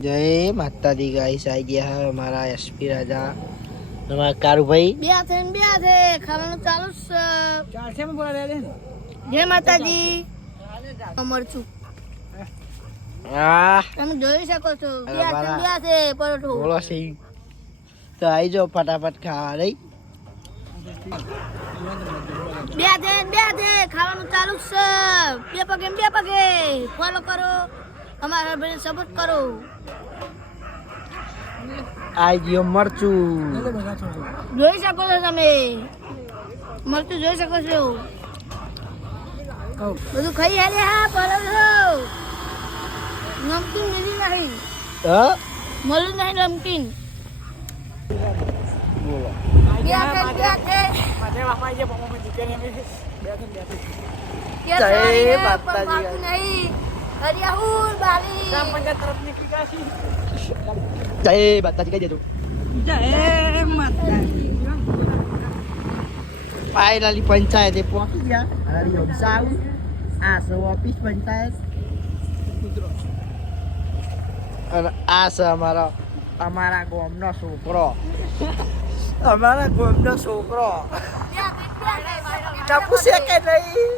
जय माता दी guys I गया है हमारा एसपी राजा हमारा कारू भाई બે છે ખાવાનું ચાલુ છે ચાલ છે બોલા દે જય માતાજી મરચું તમે જોઈ શકો છો બે છે પરોઠો બોલો સી તો આવી જાઓ ફટાફટ ખાવા રહી બે છે ખાવાનું ચાલુ છે બે પગે ફોલો કરો અમારા ભાઈને સપોર્ટ કરો आई गयो मरचू જોઈ શકો છો તમે મરચું જોઈ શકો છો બધું ખાઈ હાલે હા પરોઠો નમકીન મિલી નહીં हाँ મળ્યું નહીં નમકીન बोलो જય માતાજી. નહીં હરિયાહુલ બાલી जय माता जी कह दे જય માતા फाइनली पंचायत पहुंची गया हरिओम साहू आ से ऑफिस पंचायत और आ से हमारा गामનો છોકરો हमारा गामનો છોકરો ટપુ છે કે નહીં